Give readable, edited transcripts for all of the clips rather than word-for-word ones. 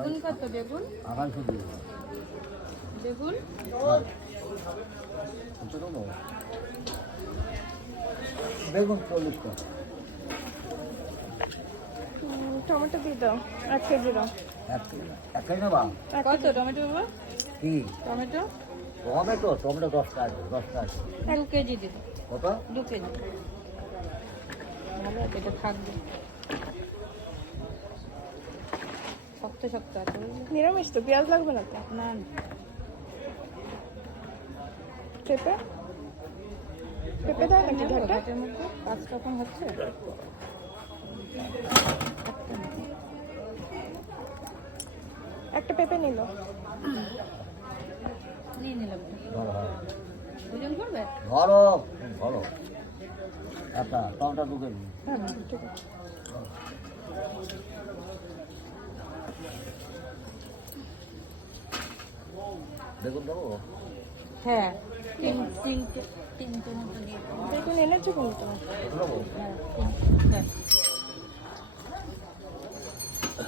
বেগুন কত বেগুন? 250 বেগুন বেগুন 40 টাকা। টমেটো দিয়ে দাও 1 কেজি দাও। এক কেজি নেবা? কত টমেটো বাবা? কি টমেটো টমেটো? টমেটো 10 টাকা, 10 টাকা। 2 কেজি দেবো। কত? 2 কেজি। ভালো আছে, এটা থাকবে। শক্ত শক্ত আছে। নিরামিষ তো, পেঁয়াজ লাগবে না তো? না পেঁপে পেঁপে দাও নাকি ঘাটে? ঘাটের মধ্যে 5 রকম হচ্ছে। একটা পেঁপে নিল। নিয়ে নিলাম। ভালো হয়। ওজন করবে? ভালো ভালো। আচ্ছা টমেটো 2 কেজি। হ্যাঁ ঠিক আছে। বেগুন দেবো? হ্যাঁ, তিনটে মতো দিয়ে দেবো। বেগুন এনেছো কিন্তু? দেবো? হ্যাঁ, হ্যাঁ।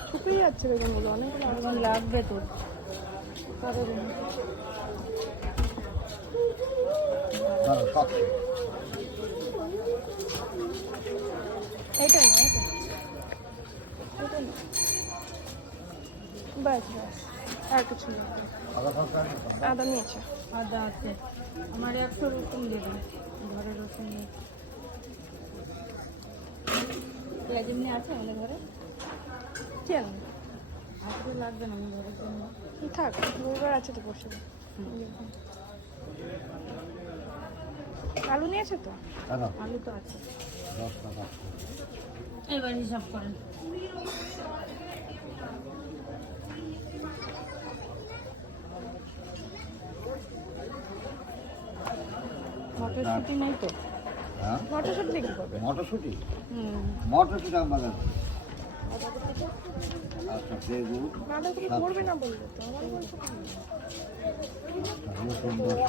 শুকিয়ে যাচ্ছে বেগুনগুলো, অনেকগুলো আরো বেগুন লাগবে তোর। কবে দেবো? ভালো শক্ত। এইটা না, এটা এটা না। বাস বাস, আর কিছু না। আদা খরচা আছে? আদা নিয়েছে। আদা আছে আমার, 100 রসুন দেবেন। ঘরে রসুন নেই। পেঁয়াজ এমনি আছে আমাদের ঘরে? কি আনবে? আজকে লাগবে না, আমি ঘরের জন্য। থাক, রবিবার আছে তো বসে। আলু নিয়েছে তো? কেন? আলু তো আছে। 10 টাকা। এবার হিসাব করেন। মটরশুঁটি নেই তো? হ্যাঁ মটরশুঁটি বিক্রি করবে? মটরশুঁটি? হুম। মটরশুঁটি আমার বাজার। আচ্ছা বেগুন বাঁধাকপি করবে না বললে তো, আমার বলছো কেন? রসুন 10 টাকা।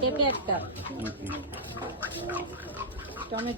পেঁপে একটা, টমেটো